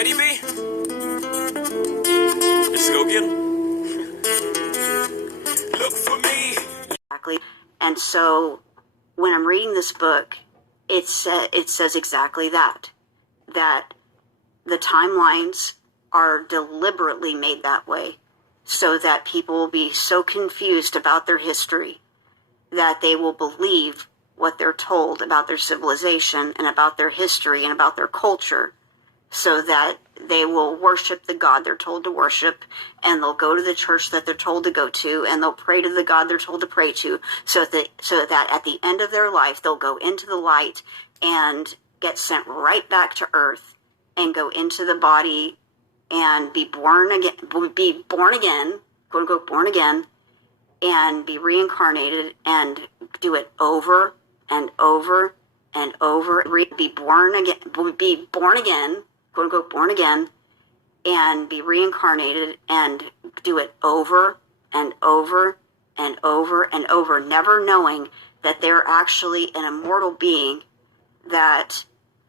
ready, B? Let's go get 'em. Look for me. Exactly. And so when I'm reading this book, it says exactly that the timelines are deliberately made that way so that people will be so confused about their history that they will believe what they're told about their civilization and about their history and about their culture, so that they will worship the God they're told to worship, and they'll go to the church that they're told to go to, and they'll pray to the God they're told to pray to, so that at the end of their life, they'll go into the light and get sent right back to earth and go into the body and be born again, quote unquote, born again, and be reincarnated and do it over and over and over, be born again, quote unquote, born again, and be reincarnated and do it over and over and over and over, never knowing that they're actually an immortal being that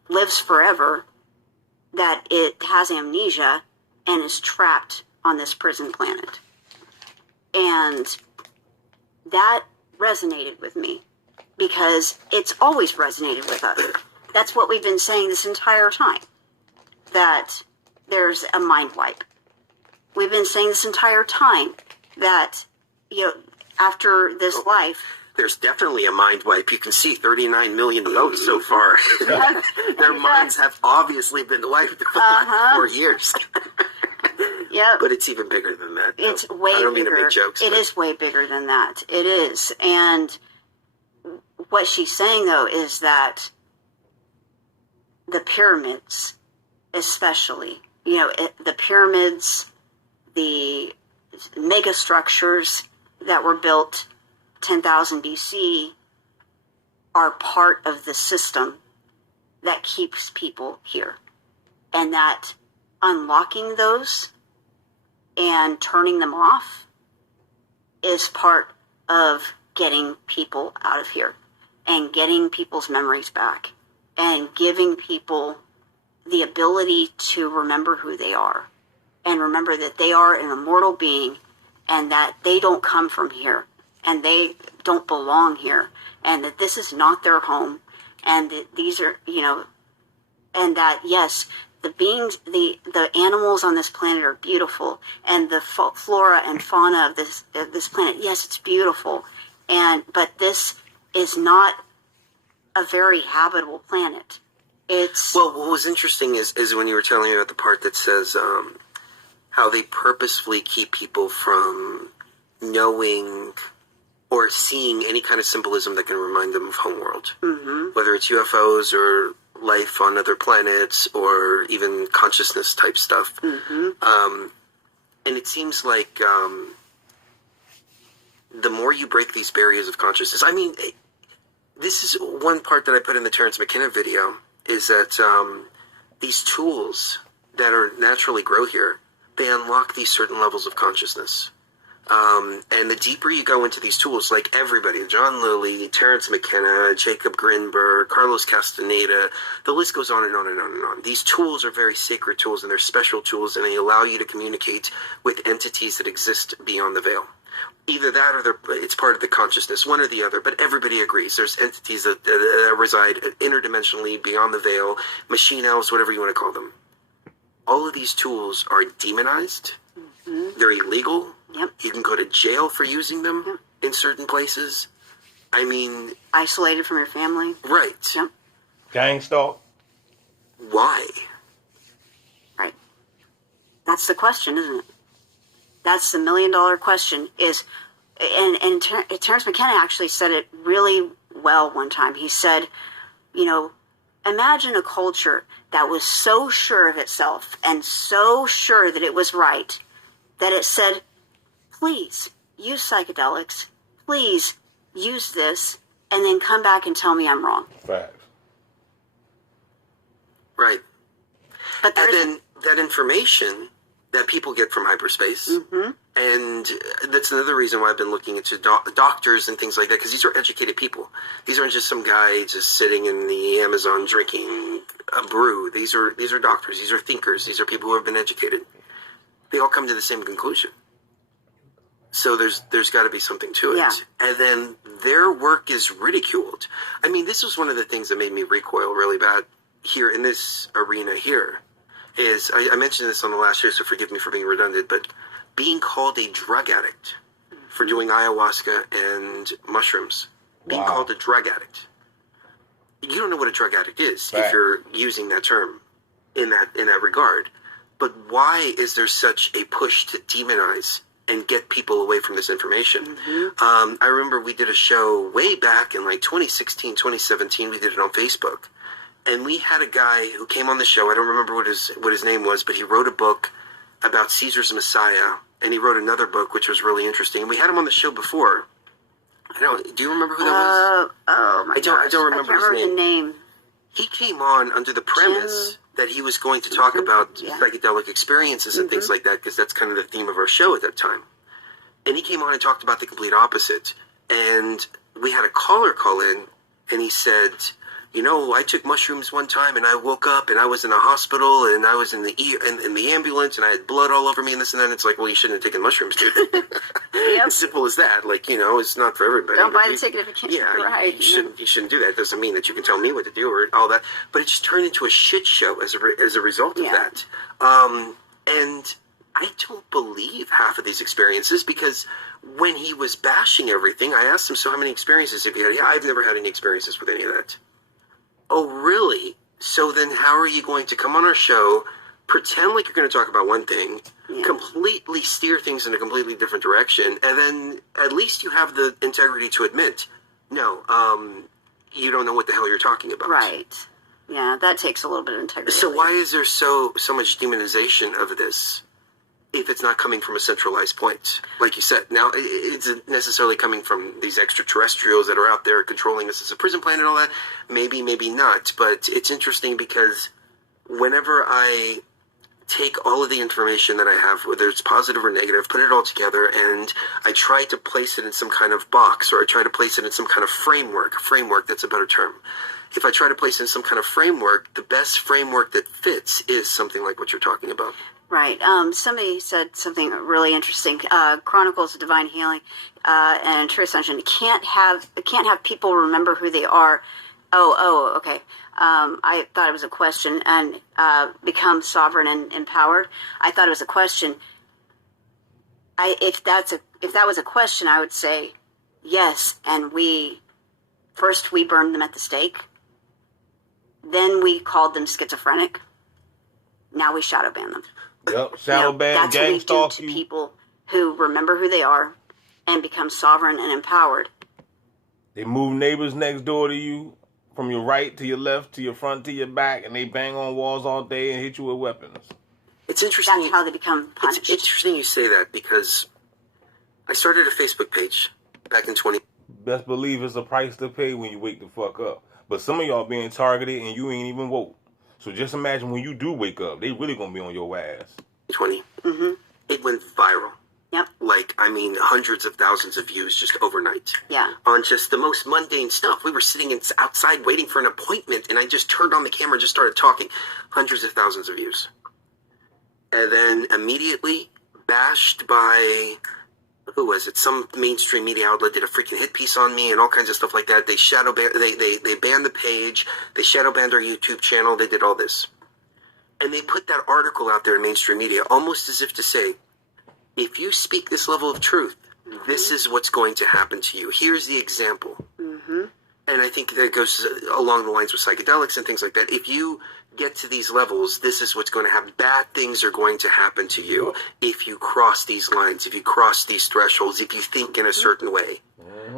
lives forever, that it has amnesia and is trapped on this prison planet. And that resonated with me because it's always resonated with us. That's what we've been saying this entire time, that there's a mind wipe. We've been saying this entire time that, after this life, there's definitely a mind wipe. You can see 39 million votes so far. Their minds have obviously been wiped for like 4 years. Yeah, but it's even bigger than that. It's way bigger. I don't mean to make jokes. It is way bigger than that. It is. And what she's saying, though, is that the pyramids, especially, the pyramids, the mega structures that were built 10,000 BC are part of the system that keeps people here. And that unlocking those and turning them off is part of getting people out of here and getting people's memories back and giving people the ability to remember who they are and remember that they are an immortal being and that they don't come from here and they don't belong here and that this is not their home and that these are, and that, yes, the beings, the animals on this planet are beautiful, and the flora and fauna of this planet, yes, it's beautiful, but this is not a very habitable planet. Well, what was interesting is when you were telling me about the part that says how they purposefully keep people from knowing or seeing any kind of symbolism that can remind them of homeworld, whether it's UFOs or life on other planets or even consciousness type stuff. And it seems like the more you break these barriers of consciousness, I mean, this is one part that I put in the Terrence McKenna video, is that these tools that are naturally grow here, they unlock these certain levels of consciousness. And the deeper you go into these tools, like everybody, John Lilly, Terrence McKenna, Jacob Grinberg, Carlos Castaneda, the list goes on and on and on and on. These tools are very sacred tools, and they're special tools, and they allow you to communicate with entities that exist beyond the veil. Either that or it's part of the consciousness, one or the other, but everybody agrees. There's entities that reside interdimensionally beyond the veil, machine elves, whatever you want to call them. All of these tools are demonized. They're illegal. Yep. You can go to jail for using them in certain places. I mean... isolated from your family. Right. Yep. Gangstalk. Why? Right. That's the question, isn't it? That's the $1 million question. And Terrence McKenna actually said it really well one time. He said, imagine a culture that was so sure of itself and so sure that it was right that it said, please use psychedelics, please use this, and then come back and tell me I'm wrong. Facts. Right. But and then that information that people get from hyperspace And that's another reason why I've been looking into doctors and things like that, because these are educated people. These aren't just some guy just sitting in the Amazon drinking a brew. These are doctors. These are thinkers. These are people who have been educated. They all come to the same conclusion. So there's got to be something to it. Yeah. And then their work is ridiculed. I mean, this was one of the things that made me recoil really bad here in this arena here. Is I mentioned this on the last show, so forgive me for being redundant, but being called a drug addict for doing ayahuasca and mushrooms, being called a drug addict. You don't know what a drug addict is if you're using that term in that regard. But why is there such a push to demonize and get people away from this information? I remember we did a show way back in like 2016, 2017. We did it on Facebook. And we had a guy who came on the show. I don't remember what his name was, but he wrote a book about Caesar's Messiah, and he wrote another book which was really interesting. And we had him on the show before. Do you remember who that was? Oh my gosh. I don't remember the name. He came on under the premise that he was going to talk about psychedelic experiences and things like that, because that's kind of the theme of our show at that time. And he came on and talked about the complete opposite. And we had a caller call in, and he said, you know, I took mushrooms one time and I woke up and I was in a hospital and I was in the ambulance and I had blood all over me and this and that. And it's like, well, you shouldn't have taken mushrooms, dude. As simple as that. Like, you know, it's not for everybody. Don't buy the ticket if you can't. Yeah, you shouldn't do that. It doesn't mean that you can tell me what to do or all that. But it just turned into a shit show as a result of that. And I don't believe half of these experiences, because when he was bashing everything, I asked him, so how many experiences have you had? Yeah, I've never had any experiences with any of that. Oh, really? So then how are you going to come on our show, pretend like you're going to talk about one thing, completely steer things in a completely different direction, and then at least you have the integrity to admit, no, you don't know what the hell you're talking about. Right. Yeah, that takes a little bit of integrity. So why is there so much demonization of this if it's not coming from a centralized point? Like you said, now it's necessarily coming from these extraterrestrials that are out there controlling us as a prison planet and all that. Maybe, maybe not. But it's interesting because whenever I take all of the information that I have, whether it's positive or negative, put it all together, and I try to place it in some kind of box, or I try to place it in some kind of framework. Framework, that's a better term. If I try to place it in some kind of framework, the best framework that fits is something like what you're talking about. Right. Somebody said something really interesting. Chronicles of Divine Healing and True Ascension. It can't have people remember who they are. Oh, okay. I thought it was a question. And become sovereign and empowered. I thought it was a question. If that was a question, I would say yes. And we burned them at the stake. Then we called them schizophrenic. Now we shadow ban them. Yep, shadow ban, Gangstalking. That's what we do to people who remember who they are and become sovereign and empowered. They move neighbors next door to you, from your right to your left to your front to your back, and they bang on walls all day and hit you with weapons. It's interesting. That's how they become punished. It's interesting you say that, because I started a Facebook page back in 20. Best believe it's a price to pay when you wake the fuck up. But some of y'all being targeted and you ain't even woke. So just imagine when you do wake up, they really gonna be on your ass. 20. It went viral. Yep. Like, I mean, hundreds of thousands of views just overnight. Yeah. On just the most mundane stuff. We were sitting outside waiting for an appointment, and I just turned on the camera and just started talking. Hundreds of thousands of views. And then immediately bashed by, who was it? Some mainstream media outlet did a freaking hit piece on me and all kinds of stuff like that. They they banned the page. They shadow banned our YouTube channel. They did all this. And they put that article out there in mainstream media almost as if to say, if you speak this level of truth, this is what's going to happen to you. Here's the example. And I think that goes along the lines with psychedelics and things like that. If you get to these levels, this is what's going to happen. Bad things are going to happen to you if you cross these lines, if you cross these thresholds, if you think in a certain way.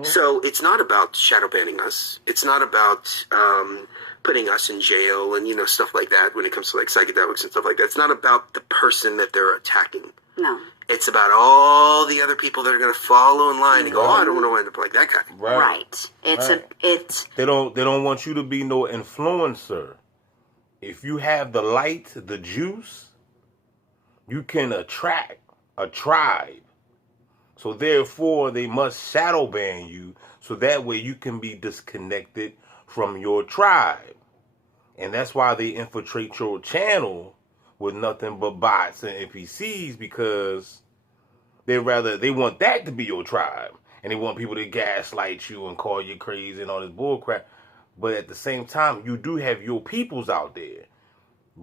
So it's not about shadow banning us. It's not about putting us in jail and, stuff like that when it comes to like psychedelics and stuff like that. It's not about the person that they're attacking. No. It's about all the other people that are going to follow in line and go, I don't want to end up like that guy. Right. They don't want you to be no influencer. If you have the light, the juice, you can attract a tribe So therefore, they must shadow ban you so that way you can be disconnected from your tribe. And that's why they infiltrate your channel with nothing but bots and NPCs, because they want that to be your tribe. And they want people to gaslight you and call you crazy and all this bullcrap. But at the same time, you do have your peoples out there.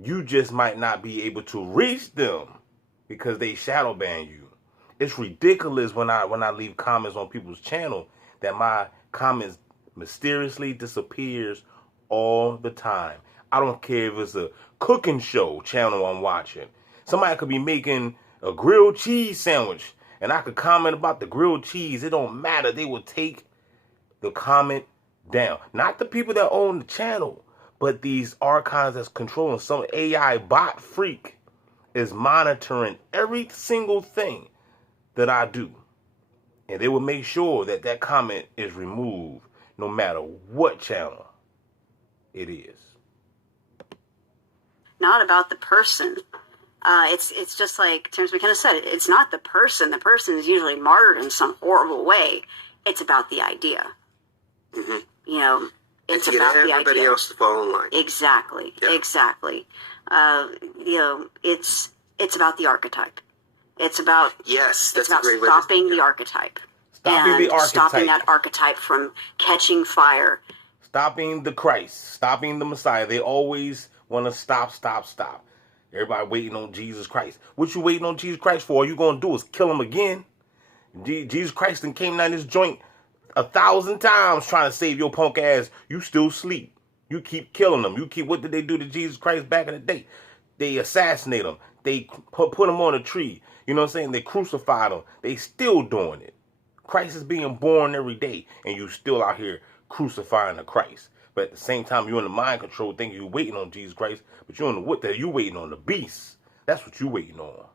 You just might not be able to reach them because they shadow ban you. It's ridiculous when I leave comments on people's channel that my comments mysteriously disappears all the time. I don't care if it's a cooking show channel I'm watching. Somebody could be making a grilled cheese sandwich and I could comment about the grilled cheese. It don't matter. They will take the comment down. Not the people that own the channel, but these archives that's controlling. Some AI bot freak is monitoring every single thing that I do. And they will make sure that that comment is removed no matter what channel it is. Not about the person. It's just like Terence McKenna said, it's not the person. The person is usually martyred in some horrible way. It's about the idea. Mm-hmm. You know, it's and to about get the everybody idea. else to fall in line. Exactly. Yeah. Exactly. You know, it's about the archetype. It's about Yes, that's it's about a great way stopping to, the archetype. Stopping the archetype. Stopping that archetype from catching fire. Stopping the Christ. Stopping the Messiah. They always want to stop. Everybody waiting on Jesus Christ. What you waiting on Jesus Christ for? All you going to do is kill him again? Jesus Christ done came down this joint 1,000 times trying to save your punk ass. You still sleep. You keep killing them. What did they do to Jesus Christ back in the day? They assassinate him. They put him on a tree. You know what I'm saying? They crucified him. They still doing it. Christ is being born every day, and you still out here crucifying the Christ. But at the same time, you're in the mind control thinking you're waiting on Jesus Christ, but you're on the what? You waiting on the beast. That's what you waiting on.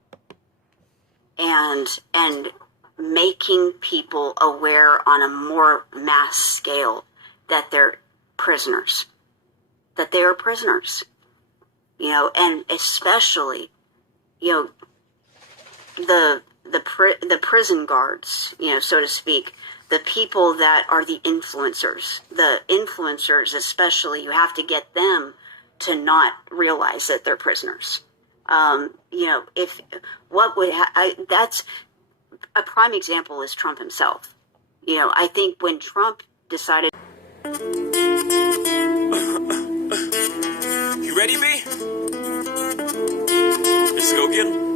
And making people aware on a more mass scale that they're prisoners. That they are prisoners. You know, and especially, you know, the prison guards, you know, so to speak, the people that are the influencers especially, you have to get them to not realize that they're prisoners. You know, that's a prime example is Trump himself. You know, I think when Trump decided. You ready, B? Let's go get him.